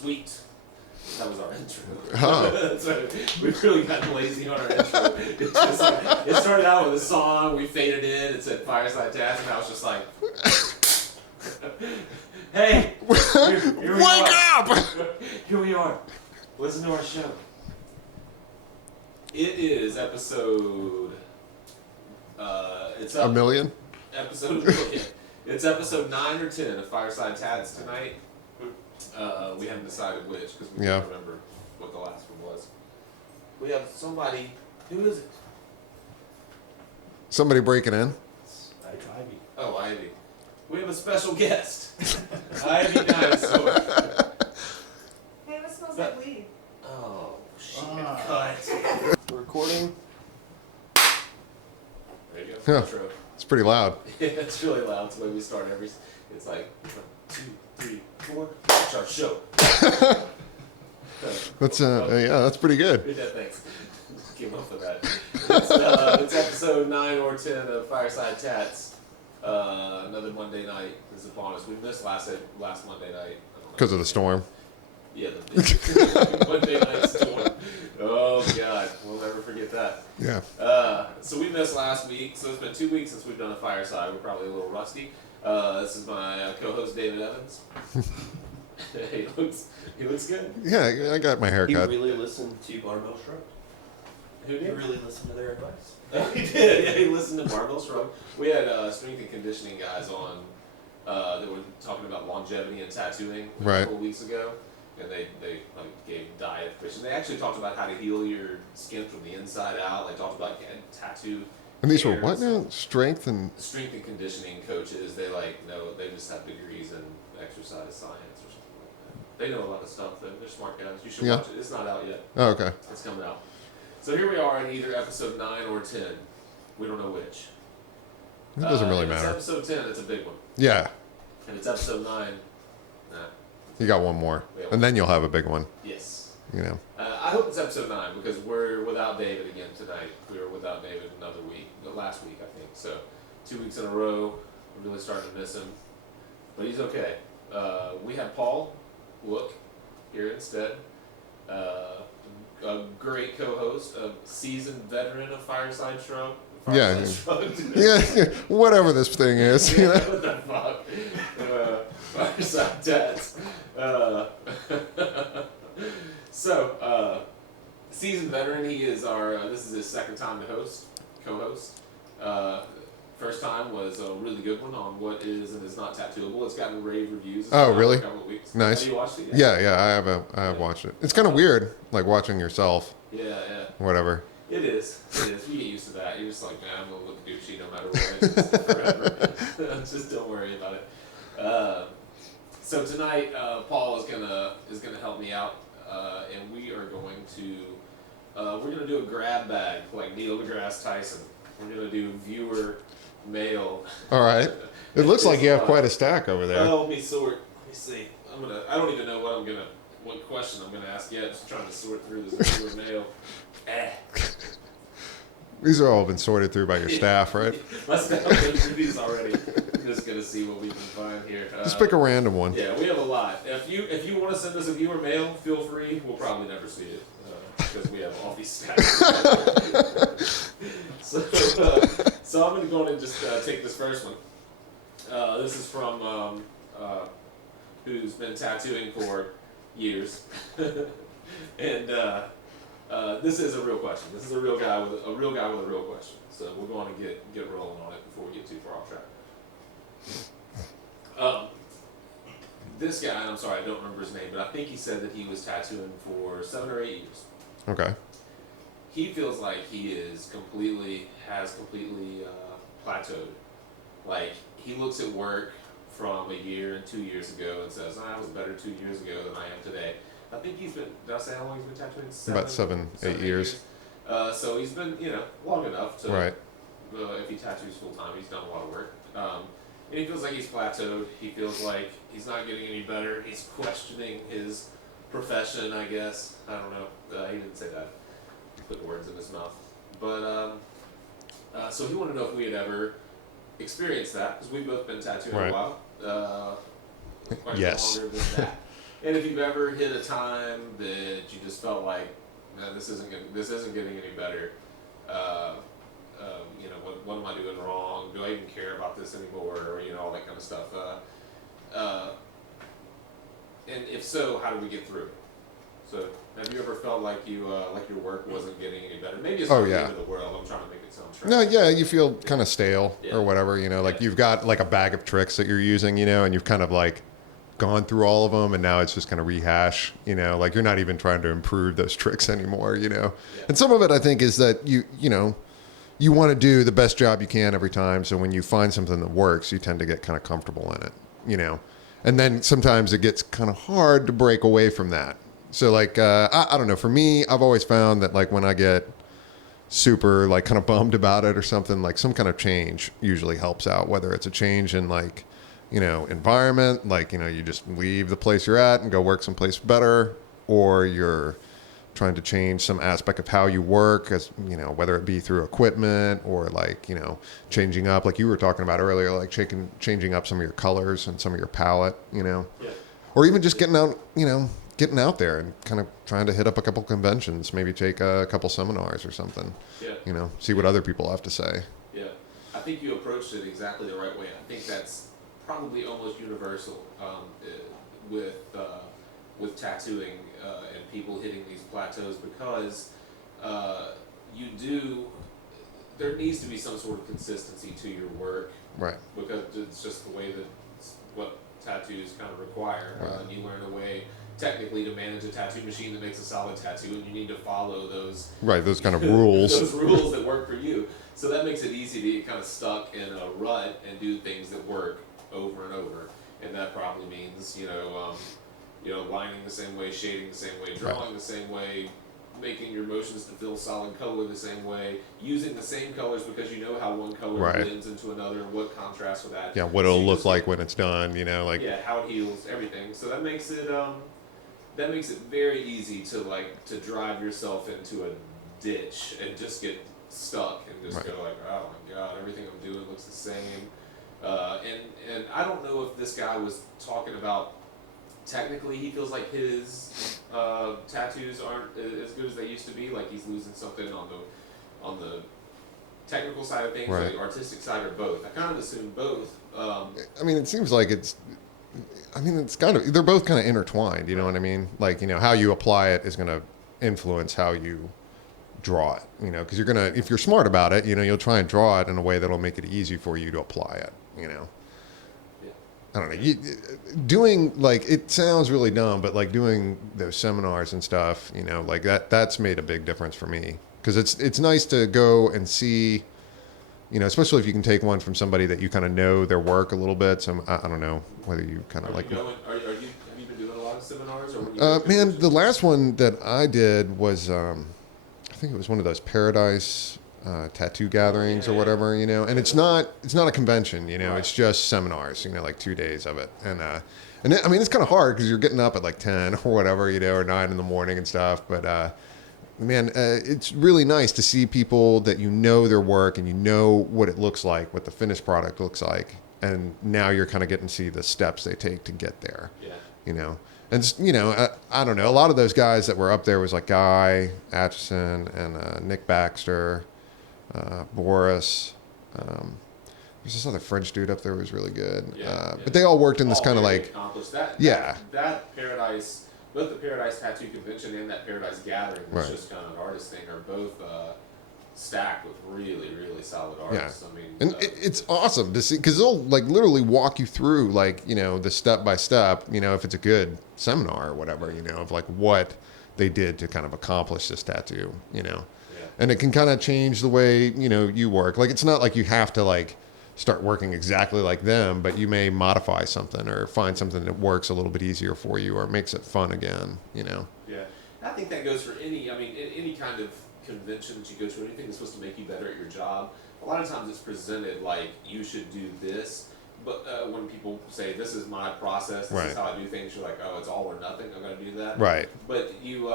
Sweet. That was our intro. Oh. That's right. We've really gotten lazy on our intro. It started out with a song, we faded in, it said Fireside Tats, and I was just like, hey, here we Wake are. up! Here we are. Listen to our show. It is episode, it's up. A million? It's episode 9 or 10 of Fireside Tats tonight. We haven't decided which because we can't remember what the last one was. We have somebody. Who is it? Somebody breaking in? Ivy. Oh, Ivy. We have a special guest. Ivy Dinosaur. Hey, it smells like weed. Oh, shit. Cut. We're recording. There you go. Huh. Intro. It's pretty loud. It's really loud. It's the way we start every. It's like 1, 2, 3, 4. That's our show. That's that's pretty good. Yeah, thanks. Came up with that. It's episode 9 or 10 of Fireside Tats. Another Monday night is upon us. We missed last Monday night. Because of the storm. Yeah, the Monday night storm. Oh God, we'll never forget that. Yeah. So we missed last week. So it's been 2 weeks since we've done a Fireside. We're probably a little rusty. This is my co-host David Evans. he looks good. Yeah, I got my He haircut. really listened to Barbell Shrug. Who He did? really listened to their advice. Oh, he did. Yeah, he listened to Barbell Shrug. We had strength and conditioning guys on that were talking about longevity and tattooing a Right. couple of weeks ago, and they like gave diet information. They actually talked about how to heal your skin from the inside out. They talked about getting tattoo. And these were cares. what now? Strength and... Strength and conditioning coaches. They they just have degrees in exercise science or something like that. They know a lot of stuff. They're smart guys. You should watch it. It's not out yet. Oh, okay. It's coming out. So here we are in either episode 9 or 10. We don't know which. It doesn't really If matter. it's episode 10, it's a big one. Yeah. If it's episode 9, nah. You got one more. And then you'll have a big one, Yes. you know. I hope it's episode 9 because we're without David again tonight. We were without David another week. Last week, I think. So 2 weeks in a row. We're really starting to miss him. But he's okay. We have Paul Wook here instead. A great co-host, a seasoned veteran of Fireside Shrug. Yeah. Shrug. Yeah, whatever this thing is. You Yeah, know? what the fuck? Fireside Tats. So, seasoned veteran, he is this is his second time to co-host. First time was a really good one on what is and is not tattooable. It's gotten rave reviews. It's Oh, been out really? for a couple of weeks. Nice. Have you watched it yet? Yeah, I have watched it. It's kind of weird, like watching yourself, Yeah. whatever. It is. You get used to that. You're just like, man, I'm going to look Gucci no matter what. Forever. Just don't worry about it. So tonight, Paul is gonna help me out, and we are going to do a grab bag like Neil deGrasse Tyson. We're gonna do viewer mail. All right. It looks like you have quite a stack over there. Let me sort. Let me see. I don't even know what question I'm gonna ask yet. Just trying to sort through this viewer mail. These are all been sorted through by your staff, right? My staff went through these already. I'm just gonna see what we can find here. Just pick a random one. Yeah, we have a lot. If you want to send us a viewer mail, feel free. We'll probably never see it because we have all these stacks. So I'm gonna go ahead and just take this first one. This is from who's been tattooing for years, and this is a real question. This is a real guy with a real question. So we're going to get rolling on it before we get too far off track. This guy, I'm sorry, I don't remember his name, but I think he said that he was tattooing for 7 or 8 years. Okay. He feels like he has completely plateaued. Like, he looks at work from a year and 2 years ago and says, I was better 2 years ago than I am today. I think he's been, did I say how long he's been tattooing? About 7, 8 years. So he's been, long enough to, Right. if he tattoos full time, he's done a lot of work. And he feels like he's plateaued. He feels like he's not getting any better. He's questioning his profession, I guess. I don't know. He didn't say that. Put words in his mouth. But, so he wanted to know if we had ever experienced that, because we've both been tattooing Right. a while. Quite Yes. longer than And if you've ever hit a time that you just felt like, man, this isn't getting any better. You know, what am I doing wrong? Do I even care about this anymore? Or all that kind of stuff. And if so, how do we get through it? So, have you ever felt like like your work wasn't getting any better? Maybe it's not the end of the world. I'm trying to make it sound tragic. No, yeah, you feel kind of stale or whatever, like Yeah. you've got like a bag of tricks that you're using, and you've kind of like gone through all of them and now it's just kind of rehash, like you're not even trying to improve those tricks anymore, Yeah. And some of it I think is that you want to do the best job you can every time. So when you find something that works, you tend to get kind of comfortable in it, and then sometimes it gets kind of hard to break away from that. So like, I don't know, for me, I've always found that like when I get super like kind of bummed about it or something, like some kind of change usually helps out, whether it's a change in like, environment, like, you just leave the place you're at and go work someplace better, or you're trying to change some aspect of how you work, as whether it be through equipment or like, changing up, like you were talking about earlier, like changing up some of your colors and some of your palette, Yeah. or even just getting out there and kind of trying to hit up a couple conventions, maybe take a couple seminars or something, Yeah. See what other people have to say. Yeah, I think you approached it exactly the right way. I think that's probably almost universal with tattooing and people hitting these plateaus, because there needs to be some sort of consistency to your work, Right. because it's just the way that what tattoos kind of require. Right. You learn a way technically to manage a tattoo machine that makes a solid tattoo, and you need to follow those Those kind of rules. those rules that work for you. So that makes it easy to get kind of stuck in a rut and do things that work over and over. And that probably means, lining the same way, shading the same way, drawing the same way, making your motions to feel solid color the same way, using the same colors because you know how one color blends into another, what contrasts with that. Yeah, what it'll look like when it's done, like. Yeah, how it heals, everything. So that makes it very easy to drive yourself into a ditch and just get stuck and just go like, oh my god, everything I'm doing looks the same. And I don't know if this guy was talking about, technically he feels like his tattoos aren't as good as they used to be, like he's losing something on the technical side of things, or the artistic side, or both. I kind of assume both. It seems like it's kind of, they're both kind of intertwined, you know what I mean? Like, how you apply it is going to influence how you draw it, because if you're smart about it, you'll try and draw it in a way that'll make it easy for you to apply it, I don't know. Doing, like, it sounds really dumb, but like doing those seminars and stuff, like that's made a big difference for me, because it's nice to go and see, especially if you can take one from somebody that you kind of know their work a little bit. So I don't know whether you kind of like. Have you been doing a lot of seminars, or man, the last one that I did was I think it was one of those Paradise tattoo gatherings or whatever, and it's not a convention, it's just seminars, like 2 days of it, and it's kind of hard because you're getting up at like 10 or whatever, or 9 in the morning and stuff, but man, it's really nice to see people that their work and what it looks like, what the finished product looks like, and now you're kind of getting to see the steps they take to get there. And I don't know, a lot of those guys that were up there was like Guy Atchison and Nick Baxter, Boris. There's this other French dude up there who was really good. But they all worked in this kind of like accomplished that. Yeah. That Paradise, both the Paradise Tattoo Convention and that Paradise Gathering, which is just kind of an artist thing, are both stacked with really, really solid artists. And it's awesome to see, because they'll like literally walk you through like, the step by step, if it's a good seminar or whatever, of like what they did to kind of accomplish this tattoo, And it can kind of change the way, you work. Like, it's not like you have to like start working exactly like them, but you may modify something or find something that works a little bit easier for you, or makes it fun again, Yeah. I think that goes for any kind of convention that you go to, anything that's supposed to make you better at your job. A lot of times it's presented like you should do this, but when people say this is my process, this is how I do things, you're like, oh, it's all or nothing, I'm going to do that. Right. But you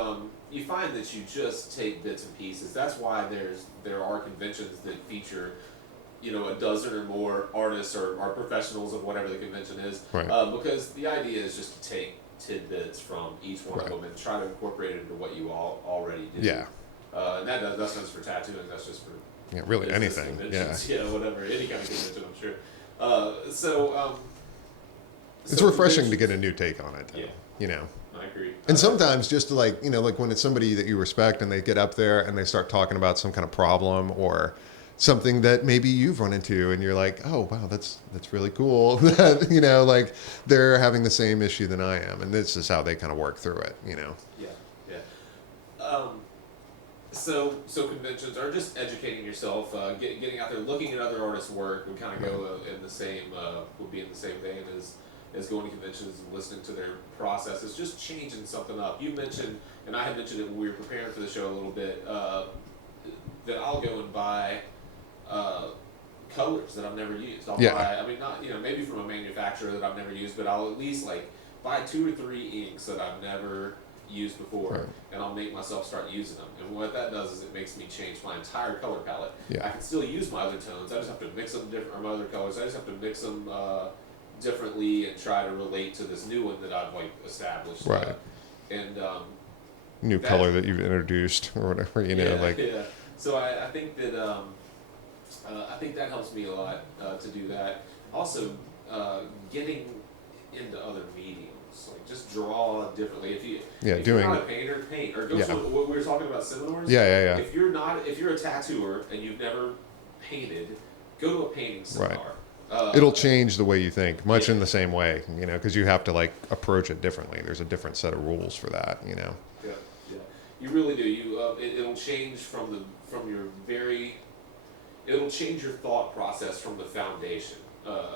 find that you just take bits and pieces. That's why there are conventions that feature, a dozen or more artists or professionals of whatever the convention is, because the idea is just to take tidbits from each one Right. of them and try to incorporate it into what you all already do. Yeah. And that's not just for tattooing. That's just for Yeah, really business anything. Yeah. conventions, yeah, whatever, any kind of convention, I'm sure. It's So refreshing to conventions- get a new take on it. Yeah. You know. I agree. And sometimes just to like, you know, like when it's somebody that you respect and they get up there and they start talking about some kind of problem or something that maybe you've run into and you're like, oh, wow, that's really cool that, you know, like they're having the same issue than I am. And this is how they kind of work through it, you know? Yeah, yeah. So conventions are just educating yourself, getting out there, looking at other artists' work would kind of go in the same, would be in the same vein as going to conventions and listening to their processes, just changing something up. You mentioned, and I had mentioned it when we were preparing for the show a little bit, that I'll go and buy colors that I've never used. I'll Yeah. buy, I mean, not, you know, maybe from a manufacturer that I've never used, but I'll at least like buy 2 or 3 inks that I've never used before, Right. and I'll make myself start using them. And what that does is it makes me change my entire color palette. Yeah. I can still use my other tones. I just have to mix them different, or my other colors. I just have to mix them differently and try to relate to this new one that I've like established. Right. And New That- color that you've introduced or whatever, you know, yeah, like, yeah. So I think that I think that helps me a lot to do that. Also, getting into other mediums, like just draw differently. If Yeah, if doing- you're not a painter, paint or go Yeah. to what we were talking about seminars. yeah. If you're a tattooer and you've never painted, go to a painting seminar. It'll change the way you think, much Yeah. in the same way, you know, because you have to like approach it differently. There's a different set of rules for that, you know. Yeah, yeah. You really do. It'll change it'll change your thought process from the foundation.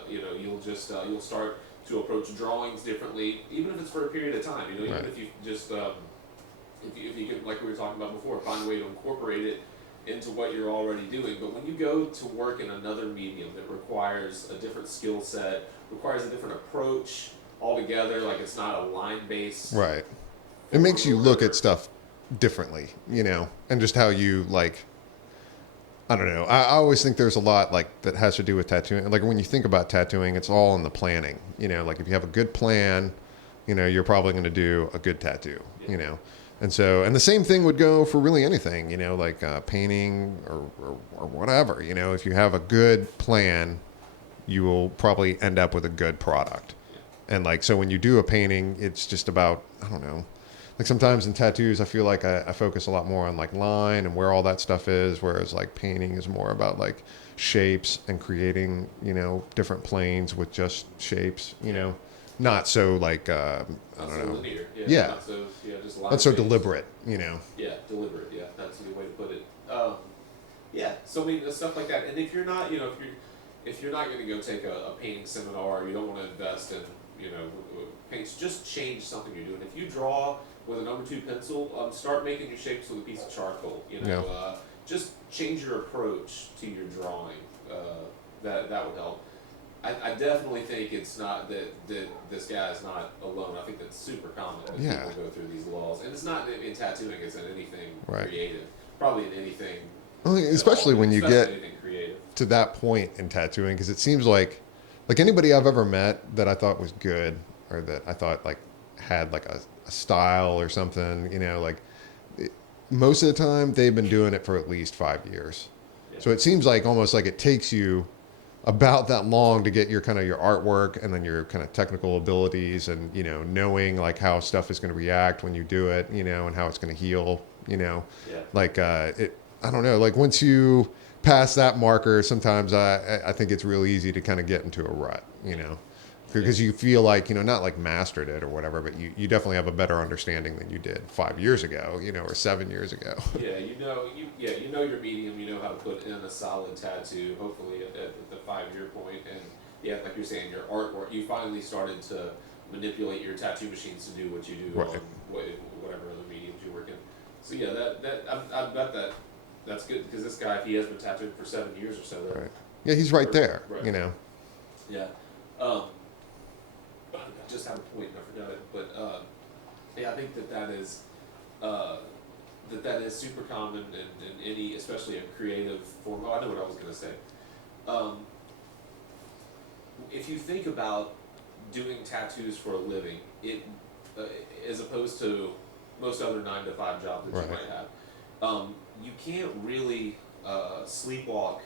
You know, you'll start to approach drawings differently, even if it's for a period of time. You know, even Right. if you just if you can, like we were talking about before, find a way to incorporate it into what you're already doing. But when you go to work in another medium that requires a different skill set, requires a different approach altogether, like it's not a line based. Right. It makes you look at stuff differently, you know, and just how you like, I don't know. I always think there's a lot like that has to do with tattooing. Like when you think about tattooing, it's all in the planning, you know, like if you have a good plan, you know, you're probably going to do a good tattoo, you know? And so, and the same thing would go for really anything, you know, like painting or whatever, you know, if you have a good plan, you will probably end up with a good product. And like, so when you do a painting, it's just about, I don't know, like sometimes in tattoos, I feel like I focus a lot more on like line and where all that stuff is, whereas like painting is more about like shapes and creating, you know, different planes with just shapes, you know, not so like, I Not don't so know. linear. Yeah. Not so, just Not so line-based. deliberate, you know. Yeah, deliberate. Yeah, that's a good way to put it. Yeah, so I mean, stuff like that. And if you're not, you know, if you're not going to go take a painting seminar, you don't want to invest in, you know, paints. Just change something you're doing. If you draw with a number 2 pencil, start making your shapes with a piece of charcoal. You know, Yeah. just change your approach to your drawing. That would help. I definitely think it's not that this guy is not alone. I think that's super common when Yeah. people go through these laws, and it's not in tattooing. It's in anything Right. creative. Probably in anything. Well, especially when you get anything creative. to that point in tattooing, because it seems like anybody I've ever met that I thought was good or that I thought like had like a style or something, you know, like most of the time they've been doing it for at least 5 years. Yeah. So it seems like almost like it takes you about that long to get your kind of your artwork and then your kind of technical abilities and, you know, knowing like how stuff is going to react when you do it, you know, and how it's going to heal, you know, Yeah. like I don't know, like once you pass that marker, sometimes I think it's really easy to kind of get into a rut, you know, because you feel like, you know, not like mastered it or whatever, but you definitely have a better understanding than you did 5 years ago, you know, or 7 years ago. Yeah, you know your medium. You know how to put in a solid tattoo. Hopefully at the 5-year point, and yeah, like you're saying, your artwork. You finally started to manipulate your tattoo machines to do what you do Right. on whatever other mediums you work in. So yeah, I bet that's good because this guy, if he has been tattooing for 7 years or so, Right. Yeah, he's right there, Right. you know. Yeah. I just had a point and I forgot it, but yeah, I think that is that is super common in any, especially a creative form. Oh, I know what I was gonna say. If you think about doing tattoos for a living, as opposed to most other 9 to 5 jobs that you Right. might have, you can't really sleepwalk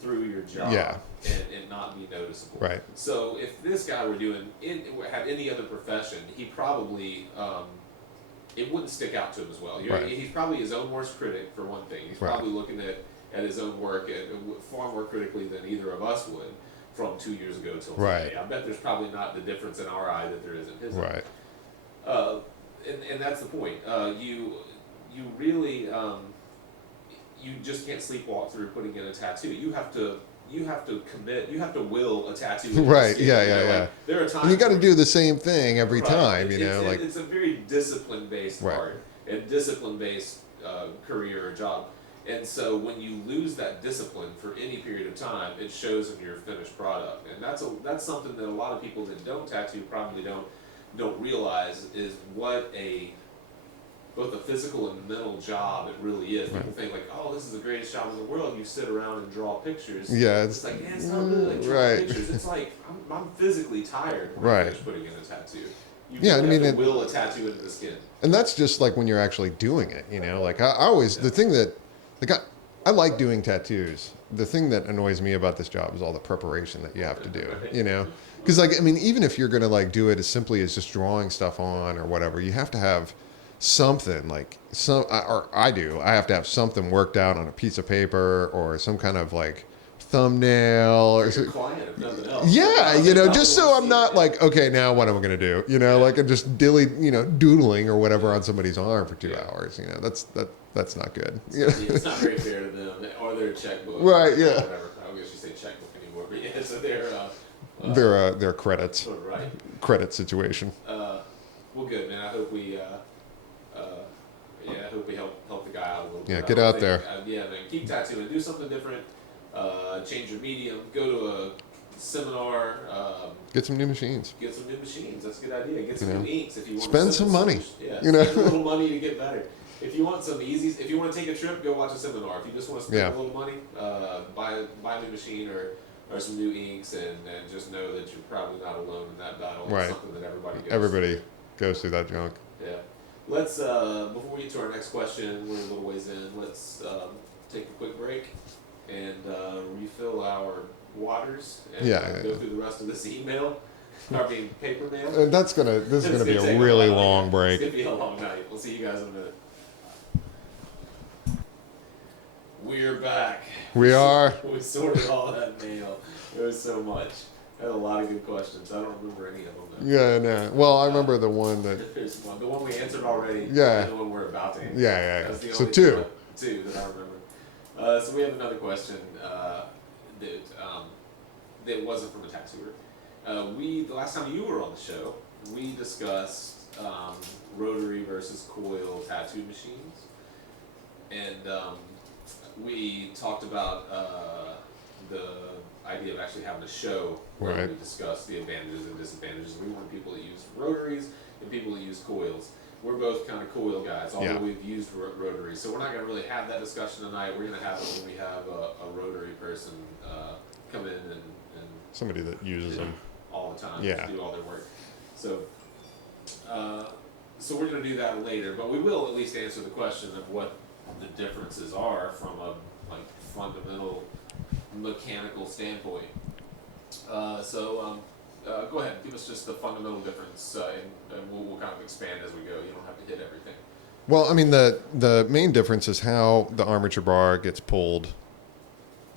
through your job Yeah. and not be noticeable. Right. So if this guy were had any other profession, he probably it wouldn't stick out to him as well. Right. He's probably his own worst critic for one thing. He's Right. probably looking at his own work far more critically than either of us would from 2 years ago till Right. today. I bet there's probably not the difference in our eye that there is in his. Right. And that's the point. You really you just can't sleepwalk through putting in a tattoo. You have to commit. You have to will a tattoo. in your Right, skin, yeah, you know, yeah, like, yeah. there are times And you got to where- do the same thing every Right. time, you know, like, it's a very discipline based Right. art and discipline based career or job. And so when you lose that discipline for any period of time, it shows in your finished product. And that's something that a lot of people that don't tattoo probably don't realize is what both a physical and mental job it really is. People think like, oh, this is the greatest job in the world. You sit around and draw pictures. yeah, It's like, man, it's not really like drawing right. pictures. It's like I'm physically tired when Right. I finish putting in a tattoo. You Yeah, really I mean, have to it- will a tattoo into the skin. And that's just like when you're actually doing it, you know, like I always, the thing that, like I like doing tattoos. The thing that annoys me about this job is all the preparation that you have to do, you know? Because like, I mean, even if you're going to like do it as simply as just drawing stuff on or whatever, you have to have something like or I have to have something worked out on a piece of paper or some kind of like thumbnail or Your something. client, if nothing else. Yeah, Like, you know, not just the so one I'm not seeing it. like, okay, now what am I gonna do? You know, like I'm just doodling or whatever on somebody's arm for 2 Yeah. hours. You know, that's not good. Yeah, it's not very fair to them or their checkbook. Right, yeah. Or whatever. I don't guess you say checkbook anymore, but yeah, so Their credits, sort of right. credit situation. Well, good man. I hope we I hope we help the guy out a little bit. Yeah, I get don't out think- there. Yeah, man, keep tattooing. Do something different. Change your medium. Go to a seminar. Get some new machines. Get some new machines. That's a good idea. Get some You know, new inks if you want. spend to some money, Yeah, you know. spend a little money to get better. If you want some if you want to take a trip, go watch a seminar. If you just want to spend Yeah. a little money, buy a new machine or some new inks, and just know that you're probably not alone in that battle. Right. It's something that everybody goes Everybody goes through that junk. through. Yeah. Let's before we get to our next question, we're a little ways in. Let's take a quick break and refill our waters and Yeah. go through the rest of this email. Paper mail. And this is gonna be It's a take really while. long It's break. gonna be a long night. We'll see you guys in a minute. We're back. We are. We sorted all that mail. There was so much. I had a lot of good questions. I don't remember any of them. Though. Yeah, no. Well, I remember the one that. There's one. The one we answered already. Yeah. And the one we're about to answer. Yeah. That's the So only two. two that I remember. So we have another question that wasn't from a tattooer. The last time you were on the show, we discussed Rotary versus Coil tattoo machines, and we talked about the idea of actually having a show where Right. we discuss the advantages and disadvantages. We want people that use rotaries and people that use coils. We're both kind of coil guys, although Yeah. we've used rotaries. So we're not going to really have that discussion tonight. We're going to have it when we have a rotary person come in and Somebody that uses them. all the time Yeah. to do all their work. So, so we're going to do that later, but we will at least answer the question of what the differences are from a fundamental mechanical standpoint. Go ahead, give us just the fundamental difference, and we'll kind of expand as we go. You don't have to hit everything. Well, I mean, the main difference is how the armature bar gets pulled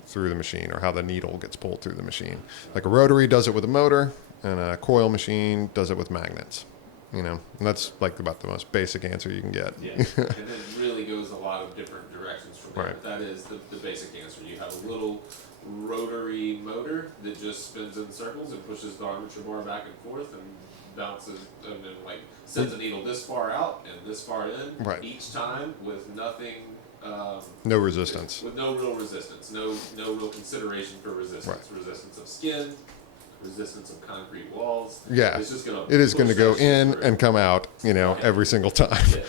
through the machine, or how the needle gets pulled through the machine. Like a rotary does it with a motor, and a coil machine does it with magnets. You know, and that's like about the most basic answer you can get. Yeah, and it really goes a lot of different directions from there. Right. But that is the basic answer. You have a little rotary motor that just spins in circles and pushes the armature bar back and forth and bounces and then sends a needle this far out and this far in Right. each time with nothing. No resistance. With no real resistance, no real consideration for resistance. Right. Resistance of skin, resistance of concrete walls. Yeah. It's just gonna. It is going to push go that shit in through. and come out, you know, Yeah. every single time. Yeah.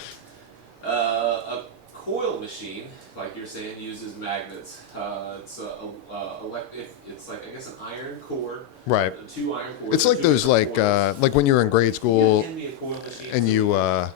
A coil machine, like you're saying, uses magnets. It's it's like, I guess, an iron core. Right. 2 iron cores. It's like two those different coils. like when you were in grade school Hand me a coil machine and so you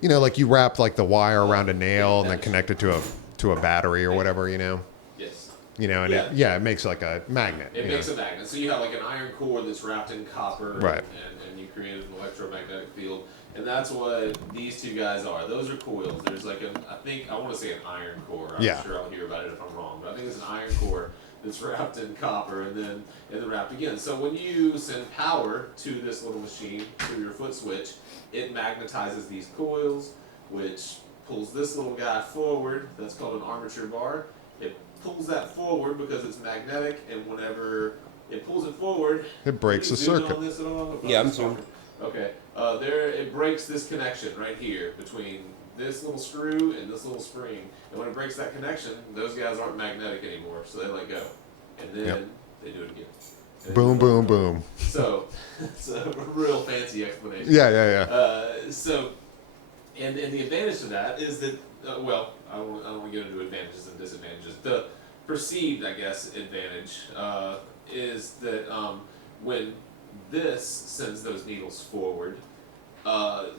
you know, like you wrap like the wire around a nail and then connect it to a battery or whatever, you know. Yes. You know, and Yeah. it makes like a magnet. It you makes know? a magnet. So you have like an iron core that's wrapped in copper, Right. and you create an electromagnetic field, and that's what these 2 guys are. Those are coils. There's like I want to say an iron core. I'm Yeah. sure I'll hear about it if I'm wrong, but I think it's an iron core that's wrapped in copper and then wrapped again. So when you send power to this little machine through your foot switch, it magnetizes these coils, which pulls this little guy forward. That's called an armature bar. It pulls that forward because it's magnetic, and whenever it pulls it forward, It breaks the can you zoom in circuit. on this at all? Yeah, I'm zoomed. Okay, there it breaks this connection right here between this little screw and this little spring, and when it breaks that connection, those guys aren't magnetic anymore, so they let go, and then Yep. they do it again. And Boom, they do it boom, over. boom. So it's a real fancy explanation. Yeah. So, and the advantage to that is that, well, I don't want to get into advantages and disadvantages. The perceived, I guess, advantage is that when this sends those needles forward,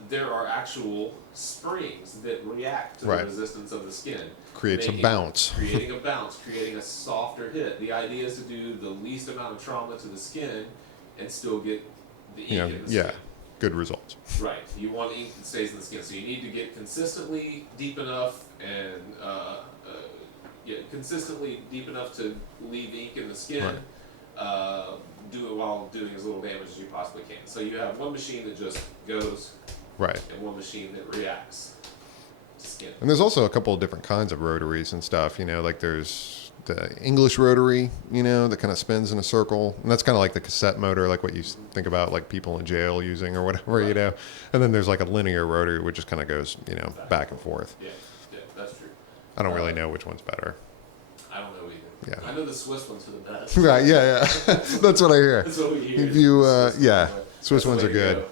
there are actual springs that react to Right. the resistance of the skin. Creates a Making- bounce. Creating a bounce, creating a softer hit. The idea is to do the least amount of trauma to the skin and still get the ink You know, in the yeah. skin. Good results. Right. You want ink that stays in the skin, so you need to get consistently deep enough and consistently deep enough to leave ink in the skin. Right. Do it while doing as little damage as you possibly can. So you have one machine that just goes, Right. and one machine that reacts to skin. And there's also a couple of different kinds of rotaries and stuff, you know, like there's the English rotary, you know, that kind of spins in a circle. And that's kind of like the cassette motor, like what you think about like people in jail using or whatever, you know. And then there's like a linear rotary, which just kind of goes, you know, back and forth. Yeah, that's true. I don't really know which one's better. I don't know either. Yeah. I know the Swiss ones are the best. Right, yeah. That's what I hear. That's what we hear. If you, Swiss yeah, ones are- Swiss that's ones the are way to good. go.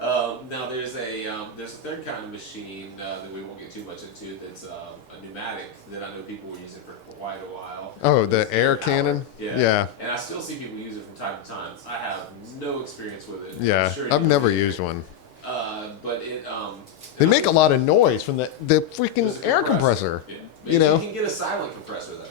Yeah. Now there's a third kind of machine that we won't get too much into. That's a pneumatic that I know people were using for quite a while. Oh, the It's air power. cannon? Yeah. Yeah. And I still see people use it from time to time. I have no experience with it. Yeah, I'm sure I've you never do. used one. But it They make a lot of noise from the freaking there's a air compressor. Yeah. You know? You can get a silent compressor though.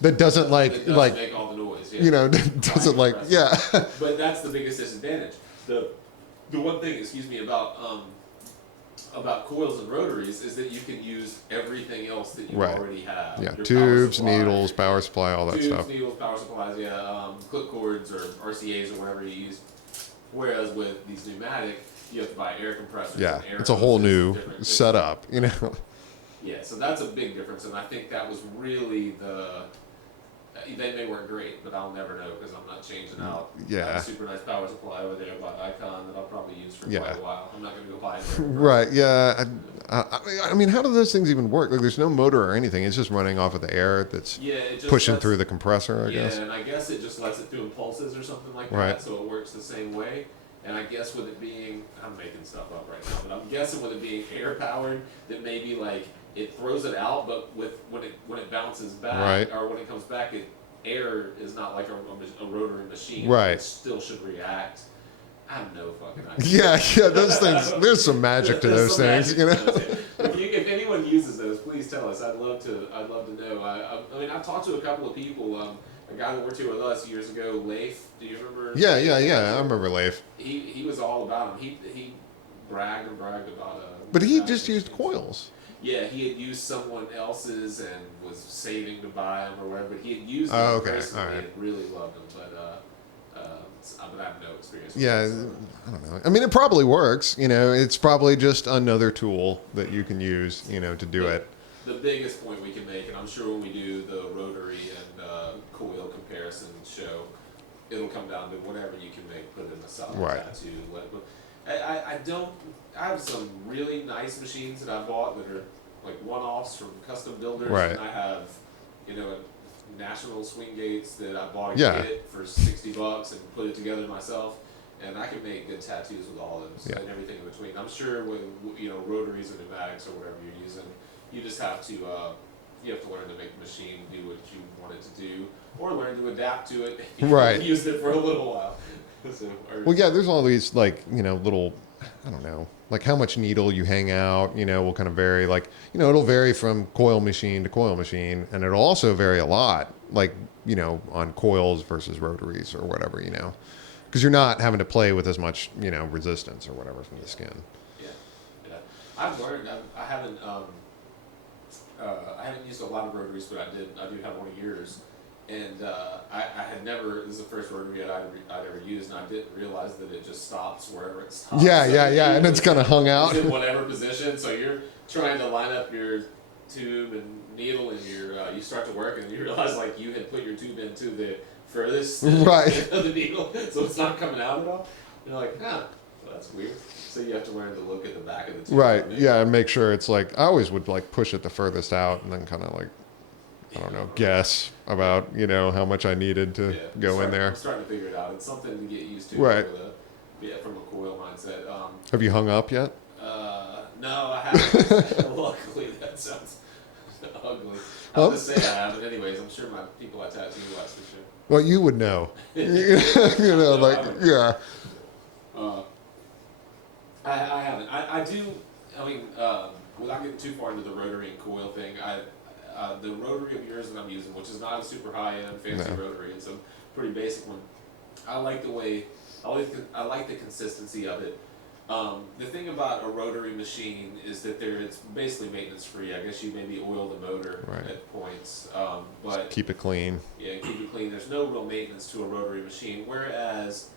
That doesn't It doesn't like make all the noise. Yeah. you know, doesn't like yeah. But that's the biggest disadvantage. The one thing, excuse me, about coils and rotaries is that you can use everything else that you Right. already have. Yeah, Your power tubes, supply, needles, power supply, all that tubes, stuff. needles, power supplies, clip cords or RCA's or whatever you use. Whereas with these pneumatic, you have to buy air compressors. Yeah, and air it's a whole hoses, new different- setup, you know. Yeah, so that's a big difference, and I think that was really they may work great, but I'll never know because I'm not changing out. I have Yeah. a super nice power supply over there by Icon that I'll probably use for Yeah. quite a while. I'm not going to go buy it. Right, yeah. I mean, how do those things even work? Like, there's no motor or anything. It's just running off of the air that's Yeah, it just pushing lets- through the compressor, I yeah, guess. and I guess it just lets it through impulses or something like Right. that, so it works the same way. And I guess with it being, I'm making stuff up right now, but I'm guessing with it being air powered, that maybe like it throws it out, but when it bounces back Right. or when it comes back, air is not like a rotary machine. Right. It still should react. I have no fucking idea. Yeah, those things. There's some magic to There's those some things, you magic know. to those, yeah. If anyone uses those, please tell us. I'd love to know. I mean, I've talked to a couple of people. A guy that worked here with us years ago, Leif. Do you remember? Yeah. I remember Leif. He was all about him. He bragged about. But he just used coils. Yeah, he had used someone else's and was saving to buy them or whatever. But he had used them Oh, okay, personally alright. and really loved them. But I have no experience. With Yeah, them, so. I don't know. I mean, it probably works. You know, it's probably just another tool that you can use, you know, to do it. The biggest point we can make, and I'm sure when we do the rotary and coil comparison show, it'll come down to whatever you can make, put in a solid Right. tattoo. I have some really nice machines that I bought that are like one-offs from custom builders. Right. And I have, national swing gates that I bought a Yeah. kit for $60 and put it together myself. And I can make good tattoos with all those Yeah. and everything in between. I'm sure with rotaries or pneumatics or whatever you're using, you just have to you have to learn to make the machine do what you want it to do, or learn to adapt to it. Right. Use it for a little while. So, Well, yeah, there's all these like, little, I don't know, like how much needle you hang out, will kind of vary. Like, it'll vary from coil machine to coil machine, and it'll also vary a lot, like, on coils versus rotaries or whatever, because you're not having to play with as much, resistance or whatever from the skin. Yeah, yeah. I've learned. I haven't used a lot of rotaries, but I do have one of yours. And I had never, this is the first rotary I'd ever used, and I didn't realize that it just stops wherever it stops. Yeah, So yeah, and it's kind of hung out. It's in whatever position, so you're trying to line up your tube and needle, and you start to work, and you realize like you had put your tube into the furthest Right. of the needle, so it's not coming out at all. You're like, well, that's weird. So you have to learn to look at the back of the tube. Right, yeah, and make sure it's like, I always would like push it the furthest out and then kind of like, I don't know, guess about, how much I needed to go in there. I'm starting to figure it out. It's something to get used to. Right. From a coil mindset. Have you hung up yet? No, I haven't. Luckily, that sounds ugly. I'll just say I haven't. Anyways, I'm sure my people I tattoo watch the show. Well, you would know. No, like, yeah. I haven't. I do. I mean, without getting too far into the rotary and coil thing, the rotary of yours that I'm using, which is not a super high end fancy rotary, it's a pretty basic one. I like the way, I like the consistency of it. The thing about a rotary machine is that it's basically maintenance free. I guess you maybe oil the motor at points, but Keep it clean. yeah, keep it clean. There's no real maintenance to a rotary machine, whereas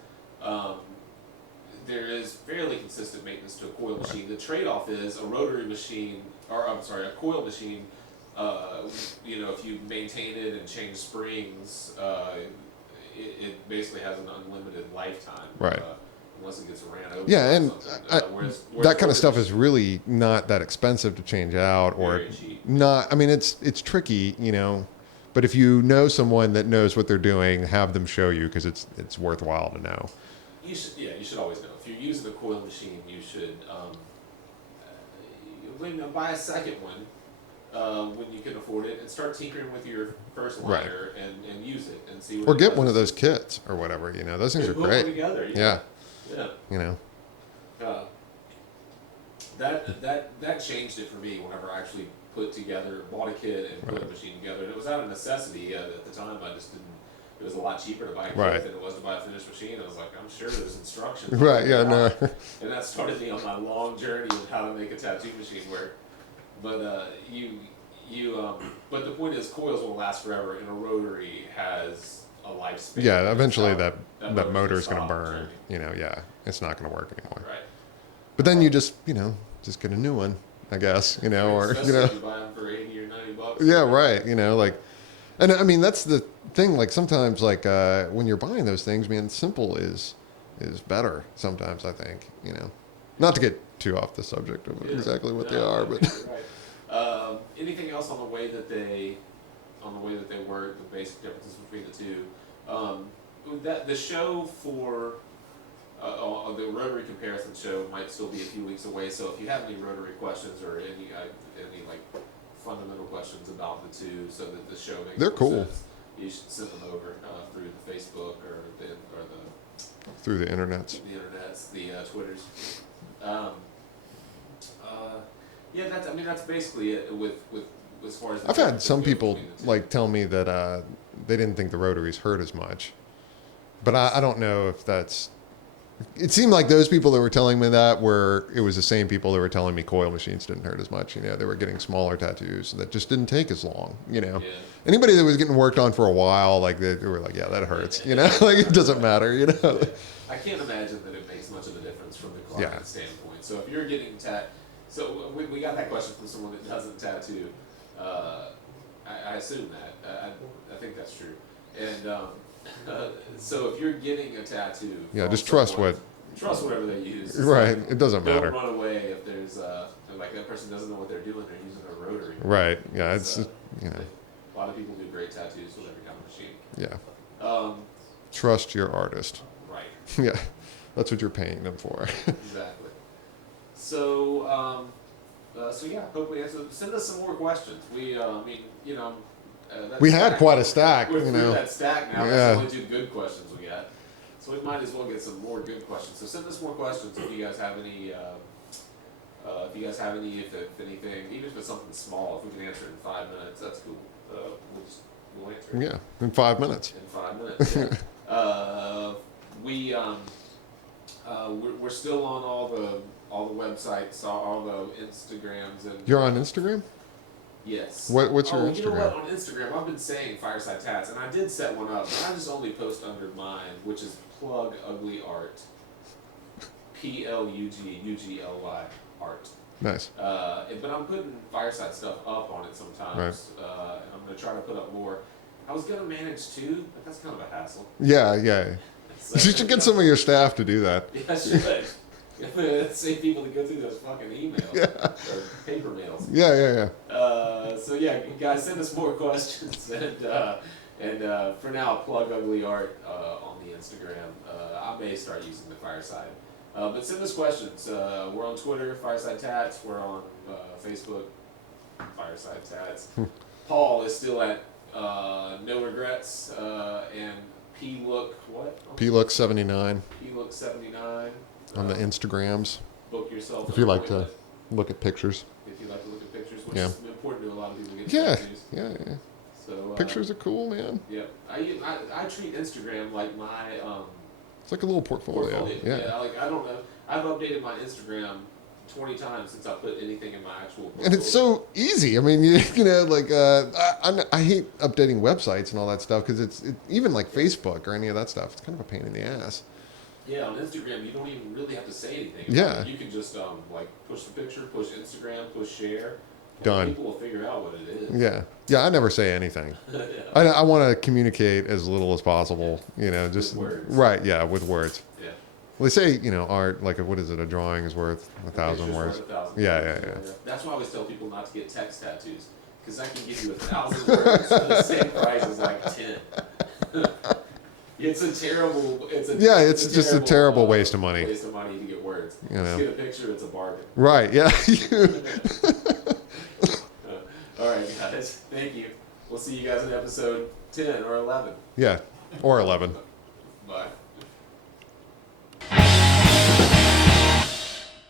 there is fairly consistent maintenance to a coil machine. The trade-off is a rotary machine, or I'm sorry, a coil machine. If you maintain it and change springs, it basically has an unlimited lifetime. Right. Unless it gets ran over. Yeah, and whereas that kind of stuff is really not that expensive to change out, or very cheap. not. I mean, it's tricky, but if you know someone that knows what they're doing, have them show you, because it's worthwhile to know. You should always know. If you're using a coil machine, you should buy a second one. When you can afford it, and start tinkering with your first liner and use it and see what Or it get does. one of those kits or whatever, those things are Put one great. together, Yeah. yeah. That changed it for me whenever I actually bought a kit and put a machine together. And it was out of necessity at the time. I just didn't. It was a lot cheaper to buy a kit than it was to buy a finished machine. I was like, I'm sure there's instructions. Right, yeah, no. And that started me on my long journey of how to make a tattoo machine work. But but the point is, coils will last forever, and a rotary has a lifespan. Yeah, eventually that motor's motor's going to stop burn. turning. It's not going to work anymore. Right. But then you just get a new one, I guess, or Especially if you buy them for $80 or $90. Yeah, right. And I mean, that's the thing. Like sometimes, like when you're buying those things, man, simple is better. Sometimes I think, not to get too off the subject of exactly what they are, but right. Anything else on the way that they work, the basic differences between the two? The show for the Rotary comparison show might still be a few weeks away. So if you have any Rotary questions or any like fundamental questions about the two, so that the show makes they're more cool. sense, you should send them over through the Facebook or the through the internets. the Twitters. That's basically it with as far as. I've had some people like tell me that they didn't think the rotaries hurt as much, but I don't know if that's. It seemed like those people that were telling me that it was the same people that were telling me coil machines didn't hurt as much. They were getting smaller tattoos that just didn't take as long. Yeah. Anybody that was getting worked on for a while, like they were like, yeah, that hurts. Like it doesn't matter. Yeah. I can't imagine that it makes much of a difference from the client standpoint. So if you're getting so we got that question from someone that doesn't tattoo. I assume that. I think that's true. And so if you're getting a tattoo, just trust whatever they use. It's right. like, It doesn't matter. Don't run away if there's like that person doesn't know what they're doing. They're using a rotary. Right. Yeah. It's a lot of people do great tattoos with every kind of machine. Yeah. Trust your artist. Right. Yeah. That's what you're paying them for. Exactly. So So yeah, hopefully answer. Send us some more questions. I mean, that We had stack- quite a stack, We're you through know. that stack now. Yeah. That's only 2 good questions we got. So we might as well get some more good questions. So send us more questions if you guys have any. If anything, even if it's something small, if we can answer it in 5 minutes, that's cool. We'll answer it. Yeah, in 5 minutes. In 5 minutes. Yeah. We're still on all the websites, all the Instagrams, and You're on Instagram? yes. What's your You know Instagram? what? On Instagram, I've been saying Fireside Tats, and I did set one up, but I just only post under mine, which is Plug Ugly Art. PLUGUGLY Art. Nice. But I'm putting Fireside stuff up on it sometimes, and I'm gonna try to put up more. I was gonna manage 2, but that's kind of a hassle. Yeah, yeah. So, You should get some of your staff to do that. Yeah, I should. Save people to go through those fucking emails or paper mails. Yeah, yeah, yeah. So yeah, guys, send us more questions, and for now, Plug Ugly Art on the Instagram. I may start using the Fireside, but send us questions. We're on Twitter, Fireside Tats. We're on Facebook, Fireside Tats. Paul is still at No Regrets and P-Look what? PLook79 P-Look 79 on the Instagrams. Book yourself. If you an like to appointment. look at pictures. If you like to look at pictures, which Yeah. is important to a lot of people get Yeah, tattoos. yeah, yeah. So Pictures are cool, man. Yeah, I treat Instagram like my It's like a little portfolio. portfolio. Yeah. Like I don't know. I've updated my Instagram 20 times since I put anything in my actual portfolio. And it's so easy. I mean, you know, like I hate updating websites and all that stuff because even like Facebook or any of that stuff. It's kind of a pain in the ass. Yeah, on Instagram you don't even really have to say anything. Yeah. You can just like push the picture, push Instagram, push share. And Done. People will figure out what it is. Yeah, yeah. I never say anything. Yeah. I want to communicate as little as possible. You know, just words. right. Yeah, with words. Yeah. Well, they say, you know, art, like, what is it? A drawing is worth 1,000 Picture's words. worth 1,000 Yeah, words. yeah, yeah. That's why I always tell people not to get text tattoos, because I can give you 1,000 words for the same price as like 10. It's a terrible. Yeah, it's just a terrible waste of money. Waste of money to get words. You know. Just get a picture. It's a bargain. Right. Yeah. All right, guys. Thank you. We'll see you guys in episode 10 or 11. Yeah. Or 11.